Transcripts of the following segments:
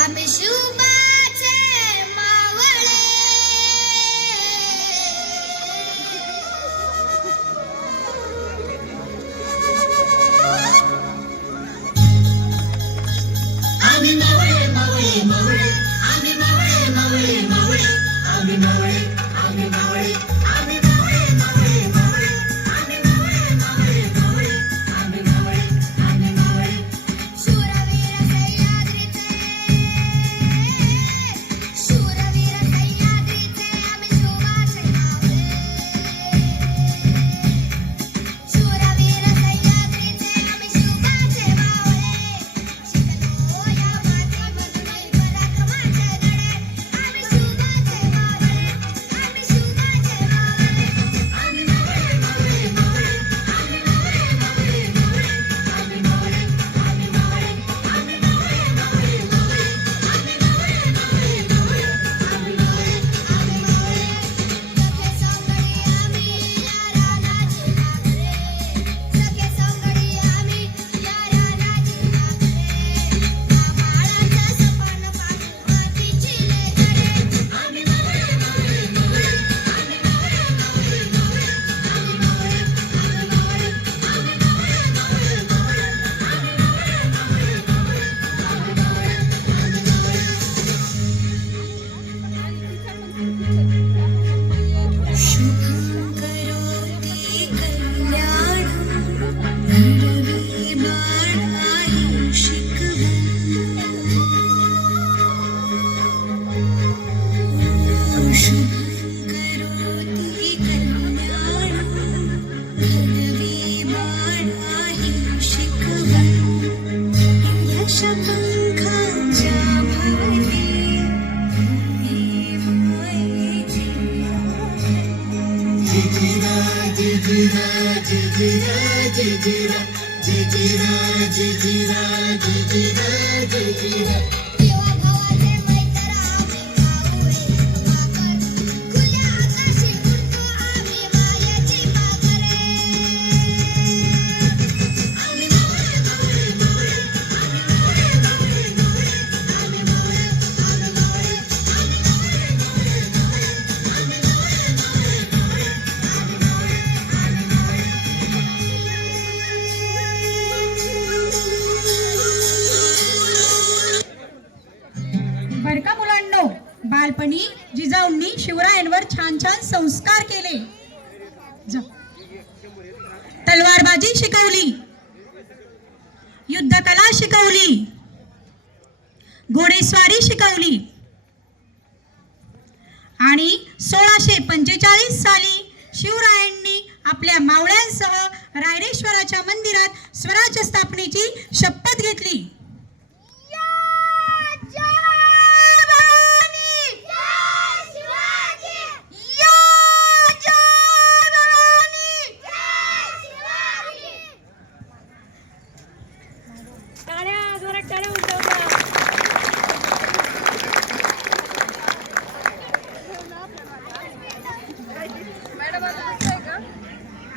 আমি সুবা jijira jijira jijira jijira jijira jijira jijira jijira बालपणी जिजाऊंनी शिवरायांवर छान छान संस्कार केले. तलवारबाजी शिकवली. युद्धकला शिकवली. घोडेस्वारी शिकवली. आणि सोळाशे पंचेचाळीस साली शिवरायांनी आपल्या मावळ्यांसह रायरेश्वराच्या मंदिरात स्वराज्य स्थापनेची शपथ घेतली.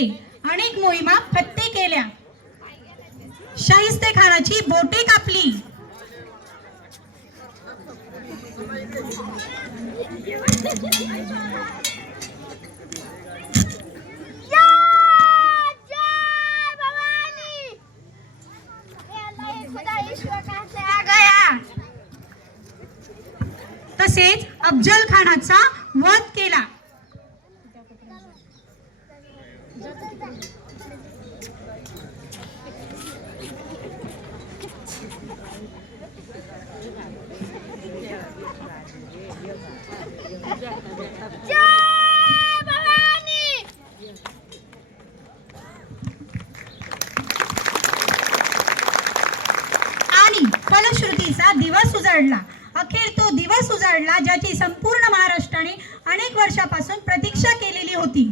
केली. अनेक मोहिमा फत्ते केल्या. शाहिस्ते खानाची बोटे कापली. तसेच अफजल खानाचा आणि फलश्रुतीचा दिवस उजाडला. अखेर तो दिवस उजाडला ज्याची संपूर्ण महाराष्ट्राने अनेक वर्षापासून प्रतीक्षा केलेली होती.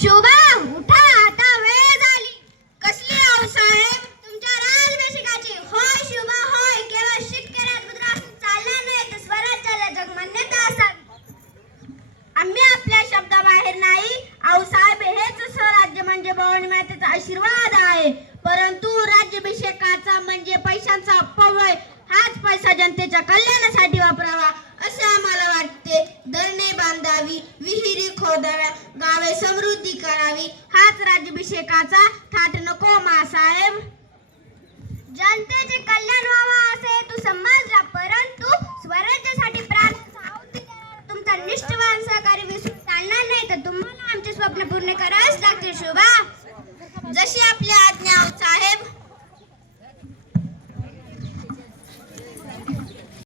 शोभा उठा आता वेळ. पौर्णिमेचा आशीर्वाद आहे. परंतु राज्याभिषेकाचा म्हणजे पैशांचा अपव्यय हाच पैसा जनतेच्या कल्याणासाठी वापरावा असे आम्हाला वाटते. धरणे बांधावी विहिरी खोदाव्या गावे समृद्धी करावी हाच राज्याभिषेकाचा थाट नको मासाहेब. जनतेचे कल्याण व्हावा असे तू समजला परंतु स्वराज्यासाठी तर तुम्हाला आमचे स्वप्न पूर्ण करावेच लागतील शुभा. जशी आपली आज्ञा साहेब